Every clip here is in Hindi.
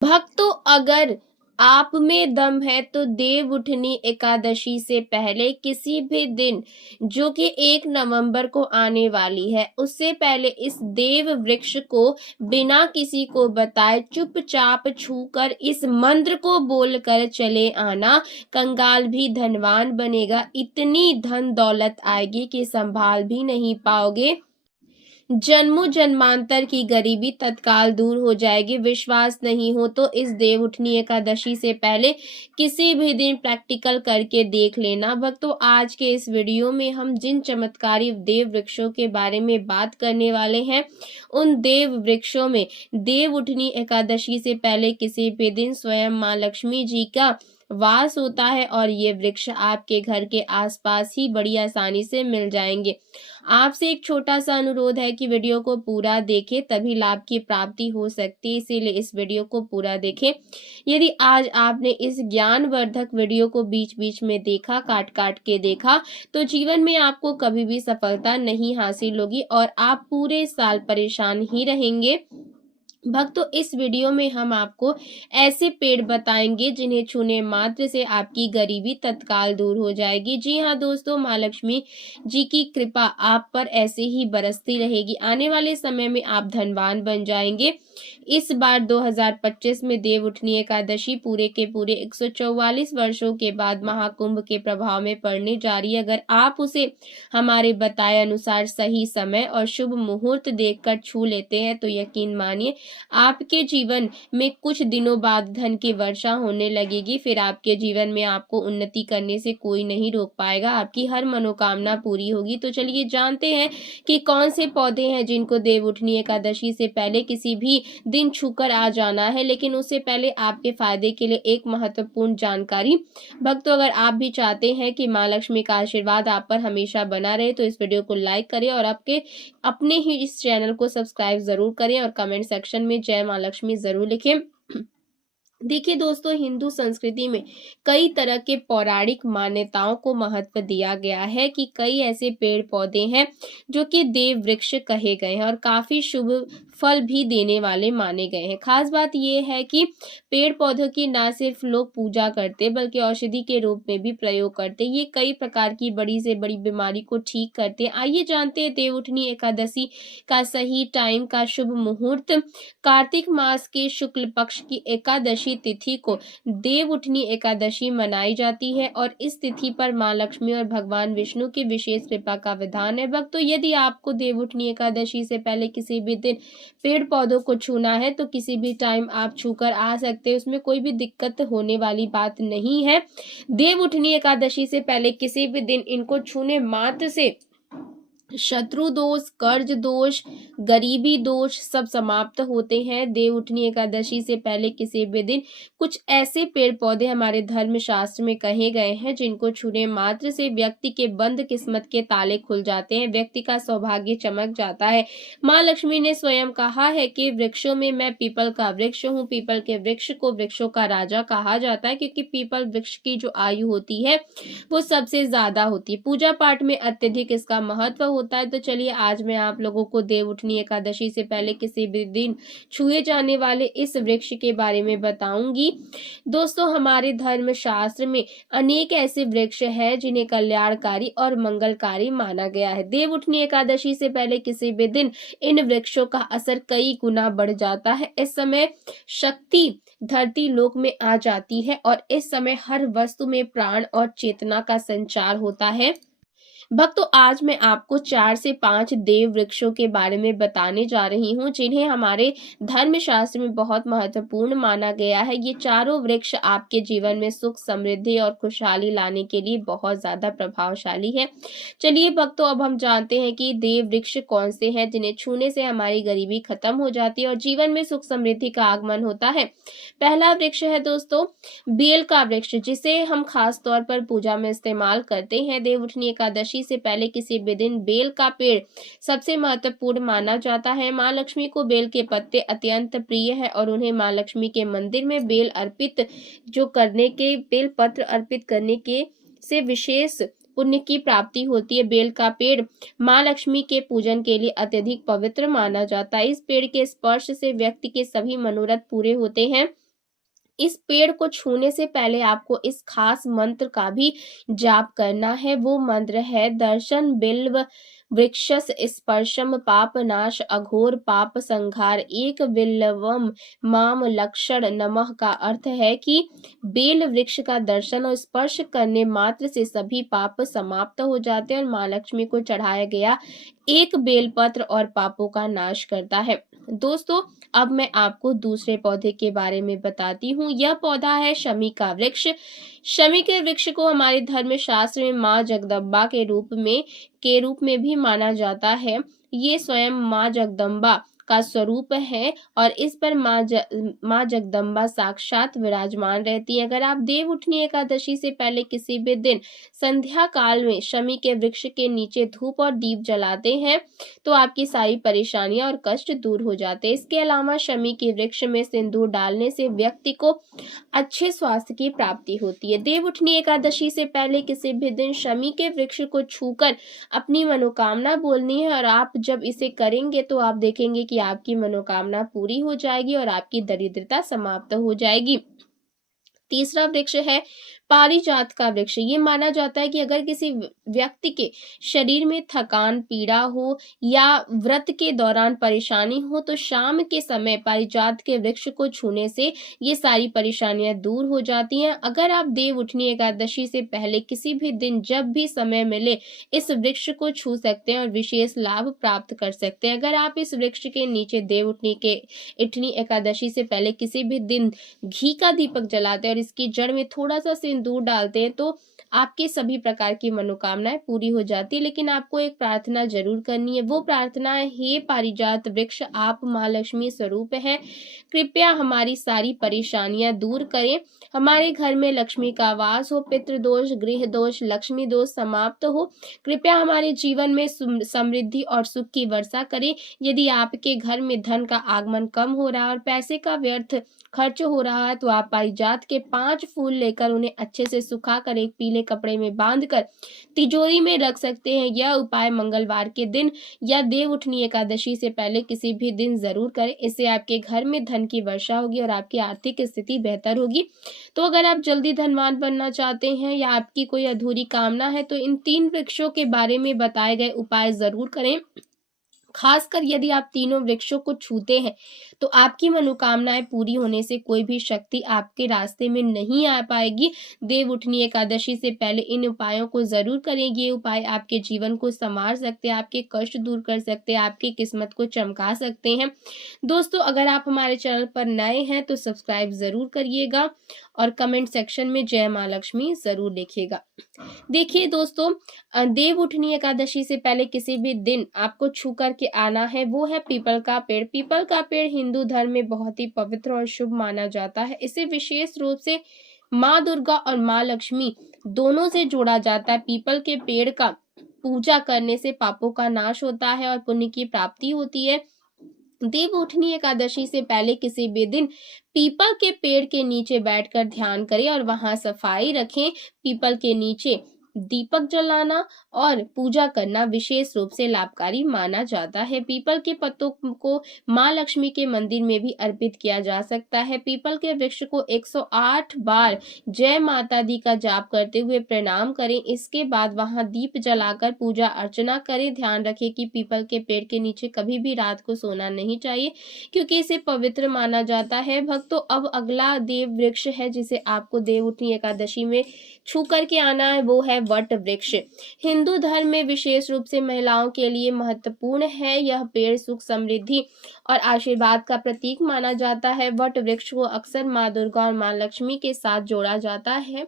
भक्तों, अगर आप में दम है तो देवउठनी एकादशी से पहले किसी भी दिन, जो कि 1 नवंबर को आने वाली है, उससे पहले इस देव वृक्ष को बिना किसी को बताए चुपचाप छूकर इस मंत्र को बोलकर चले आना। कंगाल भी धनवान बनेगा। इतनी धन दौलत आएगी कि संभाल भी नहीं पाओगे। जन्मों जन्मांतर की गरीबी तत्काल दूर हो जाएगी। विश्वास नहीं हो तो इस देवउठनी एकादशी से पहले किसी भी दिन प्रैक्टिकल करके देख लेना। भक्तों, आज के इस वीडियो में हम जिन चमत्कारी देव वृक्षों के बारे में बात करने वाले हैं, उन देव वृक्षों में देवउठनी एकादशी से पहले किसी भी दिन स्वयं माँ लक्ष्मी जी का वास होता है और ये वृक्ष आपके घर के आसपास ही बड़ी आसानी से मिल जाएंगे। आपसे एक छोटा सा अनुरोध है कि वीडियो को पूरा देखें, तभी लाभ की प्राप्ति हो सकती है, इसीलिए इस वीडियो को पूरा देखें। यदि आज आपने इस ज्ञानवर्धक वीडियो को बीच बीच में देखा, काट काट के देखा, तो जीवन में आपको कभी भी सफलता नहीं हासिल होगी और आप पूरे साल परेशान ही रहेंगे। भक्तों, इस वीडियो में हम आपको ऐसे पेड़ बताएंगे जिन्हें छूने मात्र से आपकी गरीबी तत्काल दूर हो जाएगी। जी हाँ दोस्तों, माँ लक्ष्मी जी की कृपा आप पर ऐसे ही बरसती रहेगी। आने वाले समय में आप धनवान बन जाएंगे। इस बार 2025 में देवउठनी एकादशी पूरे के पूरे 144 वर्षों के बाद महाकुंभ के प्रभाव में पड़ने जा रही है। अगर आप उसे हमारे बताए अनुसार सही समय और शुभ मुहूर्त देखकर छू लेते हैं तो यकीन मानिए आपके जीवन में कुछ दिनों बाद धन की वर्षा होने लगेगी। फिर आपके जीवन में आपको उन्नति करने से कोई नहीं रोक पाएगा। आपकी हर मनोकामना पूरी होगी। तो चलिए जानते हैं कि कौन से पौधे हैं जिनको देवउठनी एकादशी से पहले किसी भी दिन छूकर आ जाना है। लेकिन उससे पहले आपके फायदे के लिए एक महत्वपूर्ण जानकारी। भक्तों, अगर आप भी चाहते हैं कि माँ लक्ष्मी का आशीर्वाद आप पर हमेशा बना रहे तो इस वीडियो को लाइक करें और आपके अपने ही इस चैनल को सब्सक्राइब जरूर करें और कमेंट सेक्शन में जय माँ लक्ष्मी जरूर लिखें। देखिए दोस्तों, हिंदू संस्कृति में कई तरह के पौराणिक मान्यताओं को महत्व दिया गया है कि कई ऐसे पेड़ पौधे हैं जो कि देव वृक्ष कहे गए हैं और काफी शुभ फल भी देने वाले माने गए हैं। खास बात यह है कि पेड़ पौधों की न सिर्फ लोग पूजा करते बल्कि औषधि के रूप में भी प्रयोग करते। ये कई प्रकार की बड़ी से बड़ी बीमारी को ठीक करते। आइए जानते हैं देवउठनी एकादशी का सही टाइम का शुभ मुहूर्त। कार्तिक मास के शुक्ल पक्ष की एकादशी तिथि को देवउठनी एकादशी मनाई जाती है और इस तिथि पर मां लक्ष्मी और भगवान विष्णु की विशेष कृपा का विधान है। भक्तों, यदि आपको देवउठनी एकादशी से पहले किसी भी दिन पेड़ पौधों को छूना है तो किसी भी टाइम आप छूकर आ सकते हैं, उसमें कोई भी दिक्कत होने वाली बात नहीं है। देवउठनी एकादशी से पहले किसी भी दिन इनको छूने मात्र से शत्रु दोष, कर्ज दोष, गरीबी दोष सब समाप्त होते हैं। देवउठनी एकादशी से पहले किसी भी दिन कुछ ऐसे पेड़ पौधे हमारे धर्म शास्त्र में कहे गए हैं जिनको छूने मात्र से व्यक्ति के बंद किस्मत के ताले खुल जाते हैं, व्यक्ति का सौभाग्य चमक जाता है। माँ लक्ष्मी ने स्वयं कहा है कि वृक्षों में मैं पीपल का वृक्ष हूँ। पीपल के वृक्ष को वृक्षों का राजा कहा जाता है क्योंकि पीपल वृक्ष की जो आयु होती है वो सबसे ज्यादा होती है। पूजा पाठ में अत्यधिक इसका महत्व होता है। तो चलिए आज मैं आप लोगों को देवउठनी एकादशी से पहले किसी भी दिन छुए जाने वाले इस वृक्ष के बारे में बताऊंगी। दोस्तों, हमारे धर्म शास्त्र में अनेक ऐसे वृक्ष हैं जिन्हें कल्याणकारी और मंगलकारी माना गया है। देवउठनी एकादशी से पहले किसी भी दिन इन वृक्षों का असर कई गुना बढ़ जाता है। इस समय शक्ति धरती लोक में आ जाती है और इस समय हर वस्तु में प्राण और चेतना का संचार होता है। भक्तों, आज मैं आपको 4 से 5 देव वृक्षों के बारे में बताने जा रही हूँ जिन्हें हमारे धर्म शास्त्र में बहुत महत्वपूर्ण माना गया है। ये चारों वृक्ष आपके जीवन में सुख, समृद्धि और खुशहाली लाने के लिए बहुत ज्यादा प्रभावशाली है। चलिए भक्तों, अब हम जानते हैं कि देव वृक्ष कौन से हैं जिन्हें छूने से हमारी गरीबी खत्म हो जाती है और जीवन में सुख समृद्धि का आगमन होता है। पहला वृक्ष है दोस्तों बेल का वृक्ष, जिसे हम खास तौर पर पूजा में इस्तेमाल करते हैं। देवउठनी एकादशी से पहले किसी भी दिन बेल का पेड़ सबसे महत्वपूर्ण माना जाता है। माँ लक्ष्मी को बेल के पत्ते अत्यंत प्रिय है और उन्हें माँ लक्ष्मी के मंदिर में बेल पत्र अर्पित करने के से विशेष पुण्य की प्राप्ति होती है। बेल का पेड़ माँ लक्ष्मी के पूजन के लिए अत्यधिक पवित्र माना जाता है। इस पेड़ के स्पर्श से व्यक्ति के सभी मनोरथ पूरे होते हैं। इस पेड़ को छूने से पहले आपको इस खास मंत्र का भी जाप करना है। वो मंत्र है दर्शन बिल्व वृक्षस स्पर्शम पाप नाश अघोर पाप संहार एक बिल्वम माम लक्षण नमः का अर्थ है कि बेल वृक्ष का दर्शन और स्पर्श करने मात्र से सभी पाप समाप्त हो जाते हैं और माँ लक्ष्मी को चढ़ाया गया एक बेलपत्र और पापों का नाश करता है। दोस्तों, अब मैं आपको दूसरे पौधे के बारे में बताती हूँ। यह पौधा है शमी का वृक्ष। शमी के वृक्ष को हमारे धर्म शास्त्र में माँ जगदम्बा के रूप में भी माना जाता है। ये स्वयं माँ जगदम्बा का स्वरूप है और इस पर माँ जगदम्बा साक्षात विराजमान रहती है। अगर आप देव उठनी एकादशी से पहले किसी भी दिन संध्या काल में शमी के वृक्ष के नीचे धूप और दीप जलाते हैं तो आपकी सारी परेशानियां और कष्ट दूर हो जाते हैं। इसके अलावा शमी के वृक्ष में सिंदूर डालने से व्यक्ति को अच्छे स्वास्थ्य की प्राप्ति होती है। देव उठनी एकादशी से पहले किसी भी दिन शमी के वृक्ष को छूकर अपनी मनोकामना बोलनी है और आप जब इसे करेंगे तो आप देखेंगे कि आपकी मनोकामना पूरी हो जाएगी और आपकी दरिद्रता समाप्त हो जाएगी। तीसरा वृक्ष है पारिजात का वृक्ष। ये माना जाता है कि अगर किसी व्यक्ति के शरीर में थकान पीड़ा हो या व्रत के दौरान परेशानी हो तो शाम के समय पारिजात के वृक्ष को छूने से ये सारी परेशानियां दूर हो जाती हैं। अगर आप देव उठनी एकादशी से पहले किसी भी दिन जब भी समय मिले इस वृक्ष को छू सकते हैं और विशेष लाभ प्राप्त कर सकते हैं। अगर आप इस वृक्ष के नीचे देव उठनी एकादशी से पहले किसी भी दिन घी का दीपक जलाते हैं और इसकी जड़ में थोड़ा सा दूर डालते हैं तो आपके सभी प्रकार की मनोकामनाएं पूरी हो जाती है। लेकिन आपको एक प्रार्थना जरूर करनी है। वो प्रार्थना है, हे पारिजात वृक्ष, आप माँ लक्ष्मी स्वरूप है, कृपया हमारी सारी परेशानियां दूर करें, हमारे घर में लक्ष्मी का वास हो, पितृदोष गृह दोष लक्ष्मी दोष समाप्त हो, कृपया हमारे जीवन में समृद्धि और सुख की वर्षा करें। यदि आपके घर में धन का आगमन कम हो रहा है और पैसे का व्यर्थ खर्च हो रहा है तो आप पारिजात के 5 फूल लेकर उन्हें अच्छे से सुखाकर एक पीले कपड़े में बांधकर तिजोरी में रख सकते हैं। यह उपाय मंगलवार के दिन या देव उठनी एकादशी से पहले किसी भी दिन जरूर करें। इससे आपके घर में धन की वर्षा होगी और आपकी आर्थिक स्थिति बेहतर होगी। तो अगर आप जल्दी धनवान बनना चाहते हैं या आपकी कोई अधूरी कामना है तो इन 3 वृक्षों के बारे में बताए गए उपाय जरूर करें। खासकर यदि आप तीनों वृक्षों को छूते हैं तो आपकी मनोकामनाएं पूरी होने से कोई भी शक्ति आपके रास्ते में नहीं आ पाएगी। देव उठनी एकादशी से पहले इन उपायों को जरूर करें। ये उपाय आपके जीवन को संवार सकते हैं, आपके कष्ट दूर कर सकते हैं, आपकी किस्मत को चमका सकते हैं। दोस्तों, अगर आप हमारे चैनल पर नए हैं तो सब्सक्राइब जरूर करिएगा और कमेंट सेक्शन में जय माँ लक्ष्मी जरूर लिखिएगा। देखिए दोस्तों, देव उठनी एकादशी से पहले किसी भी दिन आपको छू करके आना है, वो है पीपल का पेड़। पीपल का पेड़ हिंदू धर्म में बहुत ही पवित्र और शुभ माना जाता है। इसे विशेष रूप से माँ दुर्गा और माँ लक्ष्मी दोनों से जोड़ा जाता है। पीपल के पेड़ का पूजा करने से पापों का नाश होता है और पुण्य की प्राप्ति होती है। देव उठनी एकादशी से पहले किसी भी दिन पीपल के पेड़ के नीचे बैठकर ध्यान करें और वहां सफाई रखें। पीपल के नीचे दीपक जलाना और पूजा करना विशेष रूप से लाभकारी माना जाता है। पीपल के पत्तों को माँ लक्ष्मी के मंदिर में भी अर्पित किया जा सकता है। पीपल के वृक्ष को 108 बार जय माता दी का जाप करते हुए प्रणाम करें। इसके बाद वहां दीप जलाकर पूजा अर्चना करें। ध्यान रखें कि पीपल के पेड़ के नीचे कभी भी रात को सोना नहीं चाहिए क्योंकि इसे पवित्र माना जाता है। भक्तों, अब अगला देव वृक्ष है जिसे आपको देव उठनी एकादशी में छू करके आना है, वो है वट वृक्ष। हिंदू धर्म में विशेष रूप से महिलाओं के लिए महत्वपूर्ण है। यह पेड़ सुख समृद्धि और आशीर्वाद का प्रतीक माना जाता है। वट वृक्ष को अक्सर माँ दुर्गा और माँ लक्ष्मी के साथ जोड़ा जाता है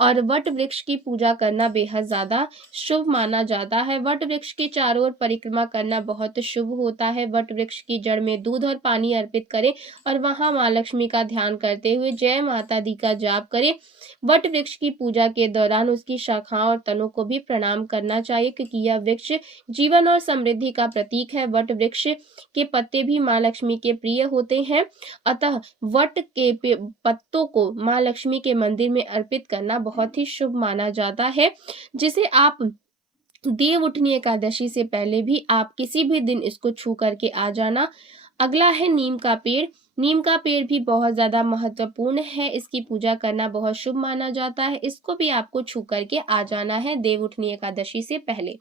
और वट वृक्ष की पूजा करना बेहद ज्यादा शुभ माना जाता है। वट वृक्ष के चारों ओर परिक्रमा करना बहुत शुभ होता है। वट वृक्ष की जड़ में दूध और पानी अर्पित करें और वहां माँ लक्ष्मी का ध्यान करते हुए जय माता दी का जाप करें। वट वृक्ष की पूजा के दौरान उसकी शाखाओं और तनों को भी प्रणाम करना चाहिए क्योंकि यह वृक्ष जीवन और समृद्धि का प्रतीक है। वट वृक्ष के पत्ते भी माँ लक्ष्मी के प्रिय होते हैं, अतः वट के पत्तों को माँ लक्ष्मी के मंदिर में अर्पित करना बहुत ही शुभ माना जाता है, जिसे आप देव उठनी एकादशी से पहले भी आप किसी भी दिन इसको छू करके आ जाना। अगला है नीम का पेड़। नीम का पेड़ भी बहुत ज़्यादा महत्वपूर्ण है, इसकी पूजा करना बहुत शुभ माना जाता है। इसको भी आपको छू करके आ जाना है देवउठनी एकादशी से पहले।